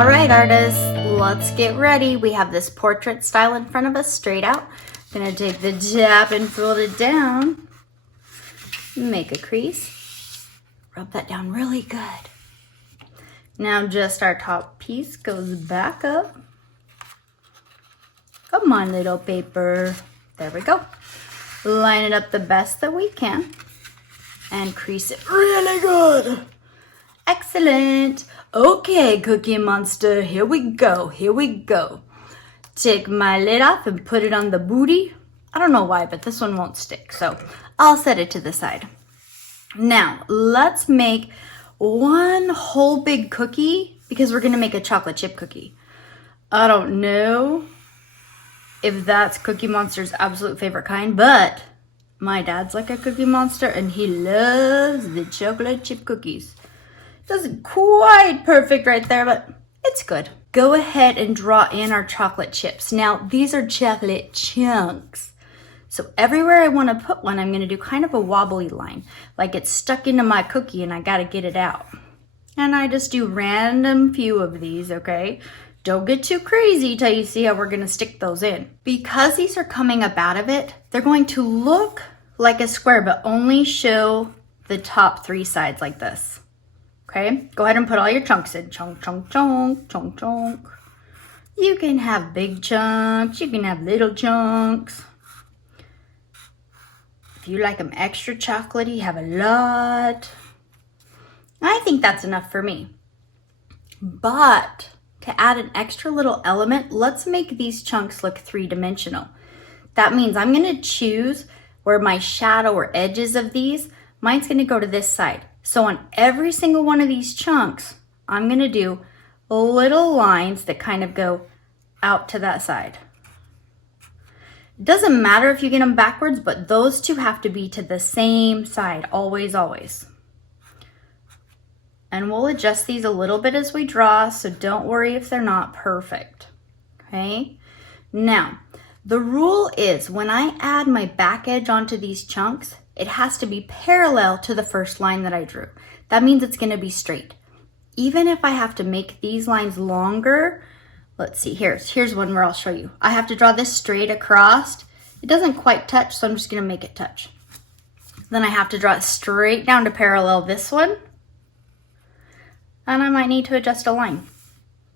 All right, artists, let's get ready. We have this portrait style in front of us, straight out. Gonna take the top and fold it down. Make a crease. Rub that down really good. Now just our top piece goes back up. Come on, little paper. There we go. Line it up the best that we can and crease it really good. Excellent. Okay, Cookie Monster, here we go, here we go. Take my lid off and put it on the booty. I don't know why, but this one won't stick, so I'll set it to the side. Now, let's make one whole big cookie because we're gonna make a chocolate chip cookie. I don't know if that's Cookie Monster's absolute favorite kind, but my dad's like a Cookie Monster and he loves the chocolate chip cookies. Doesn't quite perfect right there, but it's good. Go ahead and draw in our chocolate chips. Now, these are chocolate chunks. So everywhere I want to put one, I'm going to do kind of a wobbly line, like it's stuck into my cookie and I got to get it out. And I just do random few of these, okay? Don't get too crazy till you see how we're going to stick those in. Because these are coming up out of it, they're going to look like a square, but only show the top three sides like this. Okay, go ahead and put all your chunks in. Chunk, chunk, chunk, chunk, chunk. You can have big chunks. You can have little chunks. If you like them extra chocolatey, have a lot. I think that's enough for me. But to add an extra little element, let's make these chunks look three-dimensional. That means I'm going to choose where my shadow or edges of these, mine's going to go to this side. So on every single one of these chunks, I'm going to do little lines that kind of go out to that side. It doesn't matter if you get them backwards, but those two have to be to the same side, always, always. And we'll adjust these a little bit as we draw, so don't worry if they're not perfect. Okay? Now, the rule is when I add my back edge onto these chunks, it has to be parallel to the first line that I drew. That means it's going to be straight. Even if I have to make these lines longer, let's see, here's one where I'll show you. I have to draw this straight across. It doesn't quite touch, so I'm just going to make it touch. Then I have to draw it straight down to parallel this one. And I might need to adjust a line.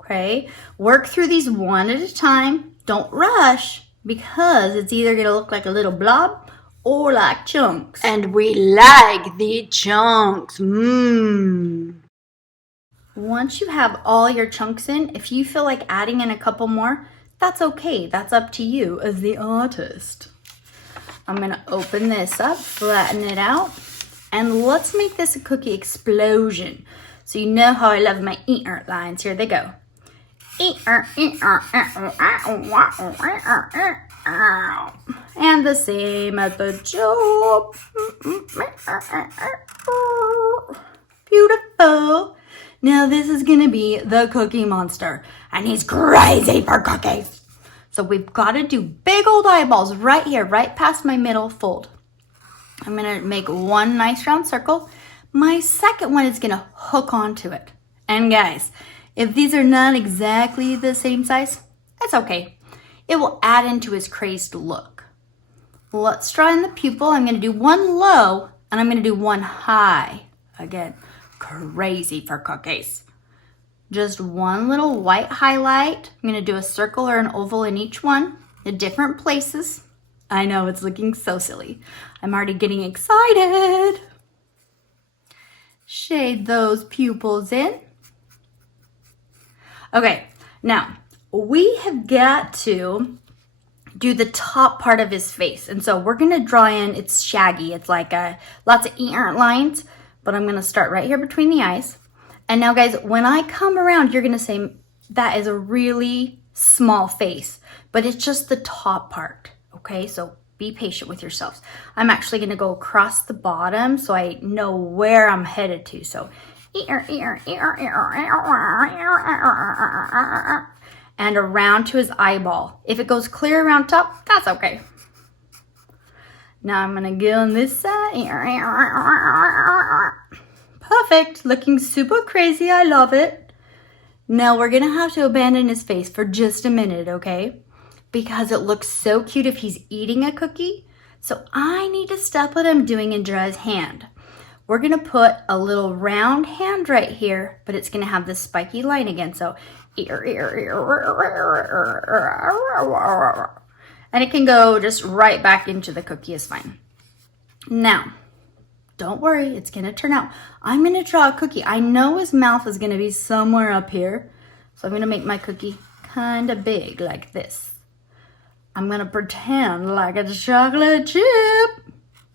Okay, work through these one at a time. Don't rush because it's either going to look like a little blob or like chunks. And we like the chunks. Once you have all your chunks in, if you feel like adding in a couple more, that's okay. That's up to you as the artist. I'm gonna open this up, flatten it out, and let's make this a cookie explosion. So you know how I love my ear lines. Here they go. And the same at the top. Beautiful. Now this is gonna be the Cookie Monster, and he's crazy for cookies. So we've got to do big old eyeballs right here, right past my middle fold. I'm gonna make one nice round circle. My second one is gonna hook onto it. And guys, if these are not exactly the same size, that's okay. It will add into his crazed look. Let's draw in the pupil. I'm going to do one low and I'm going to do one high. Again, crazy for cookies. Just one little white highlight. I'm going to do a circle or an oval in each one, in different places. I know it's looking so silly. I'm already getting excited. Shade those pupils in. Okay, now we have got to do the top part of his face. And so we're gonna draw in, it's shaggy. It's like lots of ear lines, but I'm gonna start right here between the eyes. And now guys, when I come around, you're gonna say, that is a really small face, but it's just the top part, okay? So be patient with yourselves. I'm actually gonna go across the bottom so I know where I'm headed to. So and around to his eyeball. If it goes clear around top, that's okay. Now I'm gonna go on this side. Perfect, looking super crazy, I love it. Now we're gonna have to abandon his face for just a minute, okay? Because it looks so cute if he's eating a cookie. So I need to stop what I'm doing and draw his hand. We're gonna put a little round hand right here, but it's gonna have this spiky line again. So, and it can go just right back into the cookie is fine. Now, don't worry, it's gonna turn out. I'm gonna draw a cookie. I know his mouth is gonna be somewhere up here. So I'm gonna make my cookie kind of big like this. I'm gonna pretend like it's chocolate chip.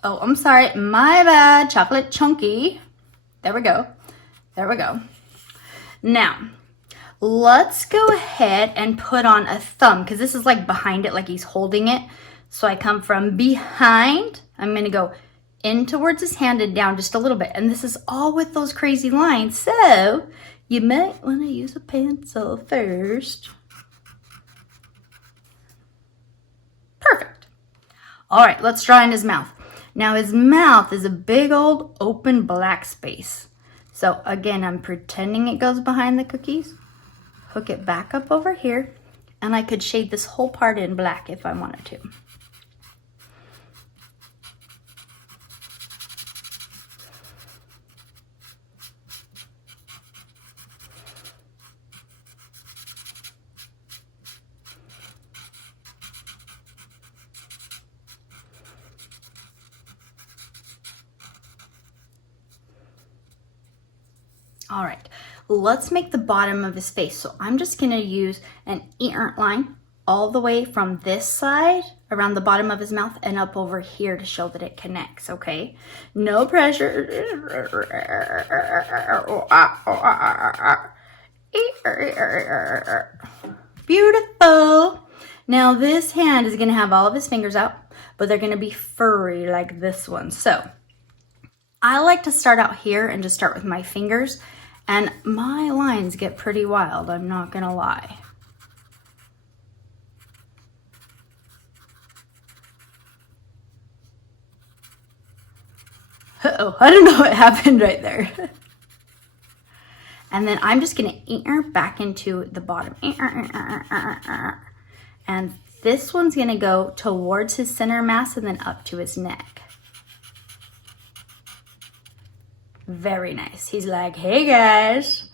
Oh, I'm sorry, my bad, chocolate chunky. There we go, there we go. Now, let's go ahead and put on a thumb, because this is like behind it, like he's holding it. So I come from behind, I'm gonna go in towards his hand and down just a little bit. And this is all with those crazy lines. So you might wanna use a pencil first. Perfect. All right, let's draw in his mouth. Now his mouth is a big old open black space. So again, I'm pretending it goes behind the cookies. Hook it back up over here. And I could shade this whole part in black if I wanted to. All right, let's make the bottom of his face. So I'm just gonna use an ear line all the way from this side around the bottom of his mouth and up over here to show that it connects, okay? No pressure. Beautiful. Now this hand is gonna have all of his fingers out, but they're gonna be furry like this one. So I like to start out here and just start with my fingers. And my lines get pretty wild, I'm not gonna lie. Uh-oh, I don't know what happened right there. And then I'm just gonna ear back into the bottom. And this one's gonna go towards his center mass and then up to his neck. Very nice. He's like, hey guys.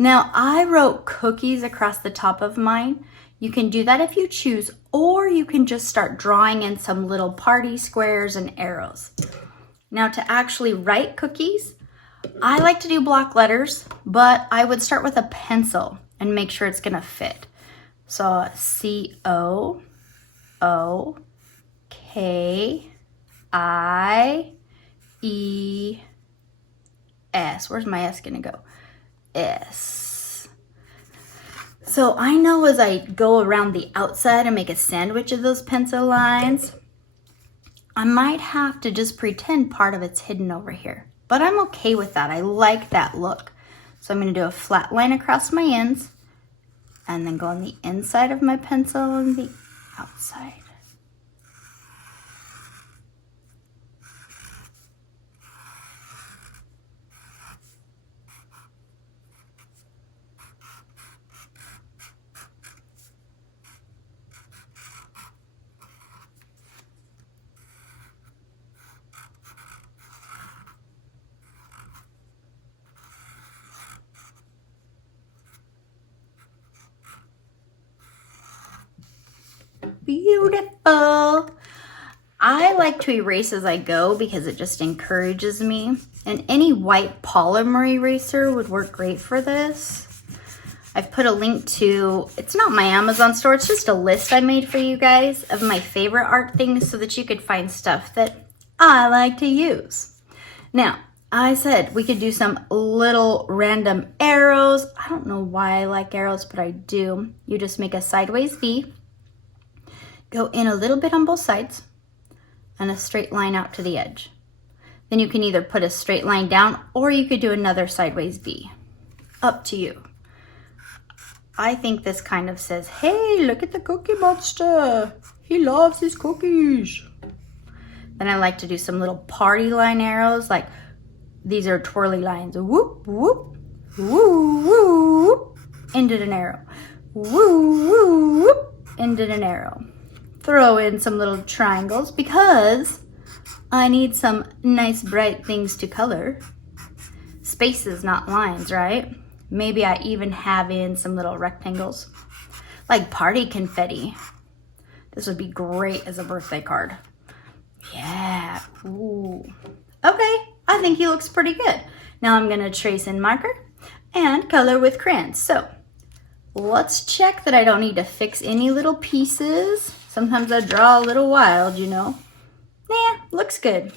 Now I wrote cookies across the top of mine. You can do that if you choose, or you can just start drawing in some little party squares and arrows. Now to actually write cookies, I like to do block letters, but I would start with a pencil and make sure it's gonna fit. So C-O-O-K-I-E S. Where's my S gonna go? S. So I know as I go around the outside and make a sandwich of those pencil lines, I might have to just pretend part of it's hidden over here. But I'm okay with that. I like that look. So I'm gonna do a flat line across my ends and then go on the inside of my pencil and the outside. Beautiful. I like to erase as I go because it just encourages me. And any white polymer eraser would work great for this. I've put a link to, it's not my Amazon store, it's just a list I made for you guys of my favorite art things so that you could find stuff that I like to use. Now, I said we could do some little random arrows. I don't know why I like arrows, but I do. You just make a sideways V. Go in a little bit on both sides and a straight line out to the edge. Then you can either put a straight line down or you could do another sideways V. Up to you. I think this kind of says, hey, look at the Cookie Monster. He loves his cookies. Then I like to do some little party line arrows, like these are twirly lines. Whoop, whoop, whoop, whoop. ended an arrow. Woo, woo, whoop, ended an arrow. Throw in some little triangles because I need some nice bright things to color. Spaces, not lines, right? Maybe I even have in some little rectangles, like party confetti. This would be great as a birthday card. Yeah, ooh. Okay, I think he looks pretty good. Now I'm gonna trace in marker and color with crayons. So let's check that I don't need to fix any little pieces. Sometimes I draw a little wild, you know. Nah, looks good.